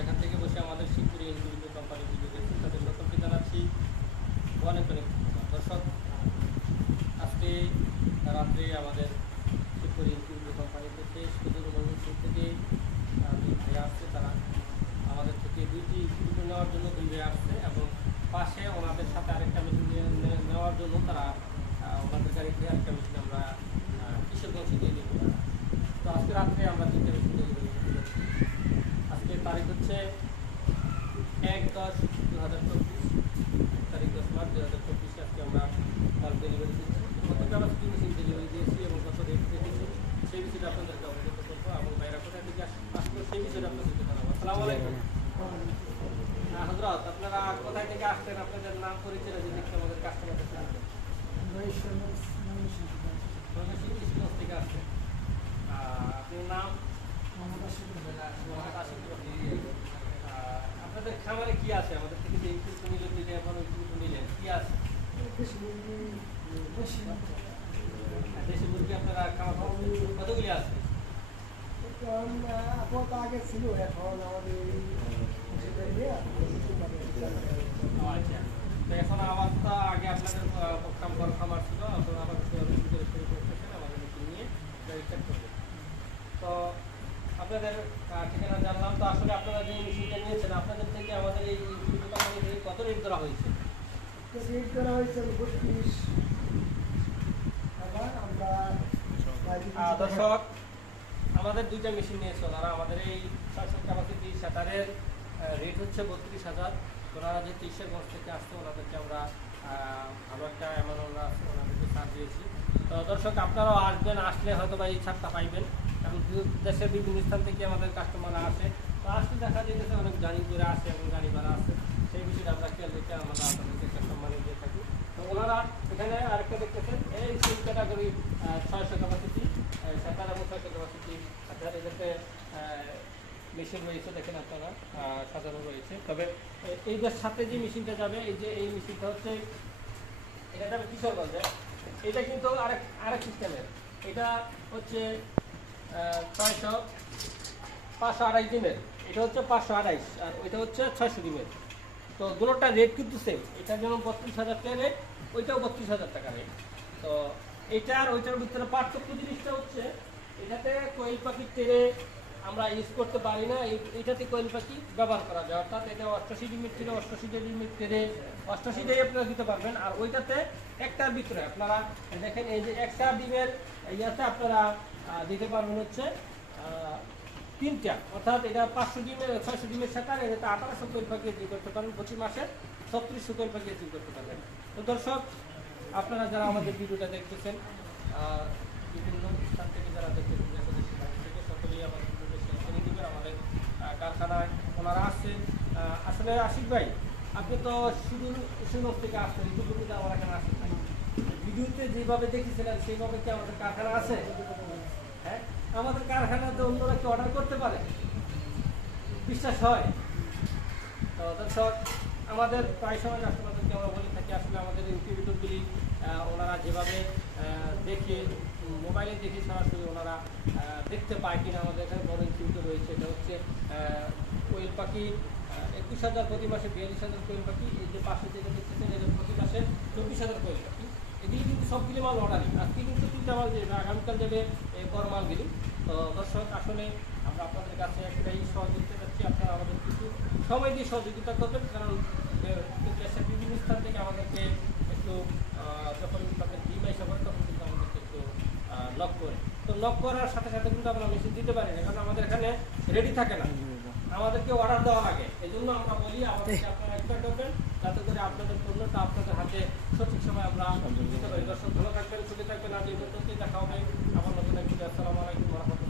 এখান থেকে বসে আমাদের শিবপুরি হিন্দু কোম্পানি পুজো দিয়েছে তাদের সকলকে জানাচ্ছি অনেক অনেক দর্শক, আজকে রাত্রে আমাদের শিবপুরি হিন্দু কোম্পানি থেকে সুদূর ময়মনসিংহ থেকে ভাই আসছে, তারা আমাদের থেকে দুইটি পুজো নেওয়ার জন্য দুই ভাই আসছে এবং পাশে ওনাদের সাথে আরেকটা মেশিন নেওয়ার জন্য তারা ওনাদের গাড়িতে আরেকটা মেশিন আমরা হচ্ছে এক দশ দু হাজার চব্বিশ তারিখ দশ মার্চ দু হাজার চব্বিশে আজকে আমরা মাল ডেলিভারি দিচ্ছি। আমরা তিন মেশিন ডেলিভারি দিয়েছি এবং কত রেট রেখেছি সেই বিষয়টা আপনাদেরকে অবগত করব এবং বাইরা কোথায় থেকে আস- আসলো সেই বিষয়টা আপনাদেরকে জানাব। আসসালামু আলাইকুম। হজরত আপনারা কোথায় থেকে আসছেন? আপনাদের নাম পরিচয় যদি একটু আমাদের কাস্টমারদের সাথে থেকে আসছেন। আপনার নাম? মোহাম্মদ আশিকুর। আহ, খামারে কি আছে? আমাদের থেকে যে ইনপুট দিলে এখন ইনপুট নিলেন কি দেশি মুরগি আপনারা খাওয়া কতগুলি আছে? আগে ছিল এখন আমাদের তো এখন আবার তো আগে আপনাদের করা খামার ছিল, এখন আমাদের নিয়ে তো আপনাদের ঠিকানা জানলাম। তো আসলে আপনারা যে মেশিনটা নিয়েছেন আপনাদের থেকে আমাদের এই কোম্পানি থেকে কত রেট ধরা হয়েছে? রেট করা হয়েছে? বত্রিশ। দর্শক আমাদের দুইটা মেশিন নিয়েছে ওনারা। আমাদের এই ছয়শো ক্যাপাসিটি শাটারের রেট হচ্ছে বত্রিশ হাজার। ওনারা যে তিরিশের গঞ্জ থেকে আসছে ওনাদেরকে আমরা ভালো একটা অ্যামাউন্ট আমরা ওনাদেরকে ছাড় দিয়েছি। তো দর্শক আপনারাও আসবেন আসলে হয়তো বা এই ছাড়টা পাইবেন। কারণ দেশের বিভিন্ন স্থান থেকে আমাদের কাস্টমাররা আসে। তো আসলে দেখা যেতেছে অনেক গাড়ি করে আসে এবং গাড়ি ভাড়া আসে। সেই বিষয়টা আমরা খেয়াল রেখে আমরা আপনাদেরকে একটা সম্মানিত দিয়ে থাকি। তো ওনারা এখানে আরেকটা দেখতেছেন, এই সেই ক্যাটাগরি ছয়শো ক্যাপাসিটি সাতার এবং ছয়শো ক্যাপাসিটি আপনার এটাতে মেশিন রয়েছে দেখেন আপনারা সাজানো রয়েছে। তবে এইটার সাথে যে মেশিনটা যাবে, এই যে এই মেশিনটা হচ্ছে, এটা যাবে কিশোরগঞ্জে। এটা কিন্তু আরেক আরেক সিস্টেমের এটা হচ্ছে ছয়শো পাঁচশো আড়াইশ দিনের এটা হচ্ছে পাঁচশো আড়াইশ, আর ওইটা হচ্ছে ছয়শো দিনের তো দুটোটা রেট কিন্তু সেম এটা যেমন বত্রিশ হাজার টাকা রেট ওইটাও বত্রিশ হাজার টাকা রেট তো এটা আর ওইটার ভিতরে পার্থক্য জিনিসটা হচ্ছে, এটাতে কয়েল পাখির তেরে আমরা ইউজ করতে পারি না। এই- এটাতে কোয়েল পাখি ব্যবহার করা যায়। অর্থাৎ এটা অষ্টাশি ডিমিট তেরে অষ্টাশি ডিমিট তেরে অষ্টাশি দিয়ে আপনারা দিতে পারবেন। আর ওইটাতে একটার ভিতরে আপনারা দেখেন, এই যে একটা ডিমের ইয়াতে আপনারা দিতে পারবেন হচ্ছে তিনটা। অর্থাৎ এটা পাঁচশো ডিমের, ছয়শো ডিমের সাথে আর এটা আঠারোশো কোয়েল পাখি জি করতে পারেন। প্রতি মাসে ছত্রিশশো কোয়েল পাখি জি করতে পারবেন। তো দর্শক, আপনারা যারা আমাদের ভিডিওটা দেখতেছেন বিভিন্ন স্থান থেকে যারা দেখতেছেন দেশ ও দেশের বাইরে থেকে সকলেই আমাদের ভিডিওটা শেয়ার করে দিবেন আমাদের আহ, কারখানায় ওনারা আসছেন আহ, আসলে আশিক ভাই, আপনি তো শুধু সুনব থেকে আসছেন, ইতিপূর্বে আমার এখানে আসেন নাই। ভিডিওতে যেভাবে দেখেছিলেন, সেইভাবে কি আমাদের কারখানা আছে? হ্যাঁ? আমাদের কারখানাতে অন্যরা কি অর্ডার করতে পারে? বিশ্বাস হয়? তো দর্শক, আমাদের প্রায় সময় কাস্টমারদেরকে আমরা বলে থাকি, আসলে আমাদের ইনকিউবেটরগুলি ওনারা যেভাবে দেখে, মোবাইলে দেখে সরাসরি ওনারা দেখতে পায় কিনা আমাদের এখানে বড় ইনকিউবেটর রয়েছে। এটা হচ্ছে কোয়েল পাখি একুশ হাজার প্রতি মাসে বিয়াল্লিশ হাজার কোয়েল পাখি, এই যে পাশে যেটা দেখতেছেন, এটা প্রতি মাসে চব্বিশ হাজার কোয়েল পাখি। এগুলি কিন্তু সবগুলি মাল অর্ডারই আজকে কিন্তু তিনটা মাল যাবে আগামীকাল এই বড় মালগুলি তো দর্শক, আসলে আমরা আপনাদের কাছে একটাই সহযোগিতা চাচ্ছি আপনারা আমাদের কিছু সময় দিয়ে সহযোগিতা করবেন, কারণ দেশের বিভিন্ন স্থান থেকে আমাদেরকে একটু যখন তাদের ডিম এসে করে তখন কিন্তু আমাদেরকে একটু লক করে। তো লক করার সাথে সাথে কিন্তু আমরা মেশিন দিতে পারি না কারণ আমাদের এখানে রেডি থাকে না। আমাদেরকে অর্ডার দেওয়া লাগে। জন্য আমরা বলি আমাদেরকে আপনারা রেফার করবেন যাতে করে আপনাদের পণ্যটা আপনাদের হাতে সঠিক সময় আমরা দিতে পারি। দর্শক ভালো থাকবেন ছুটি থাকবেন আজ এই পর্যন্তই দেখা হবে। আমার নতুন একটি আসসালামু আলাইকুম রহমতুল্লাহ।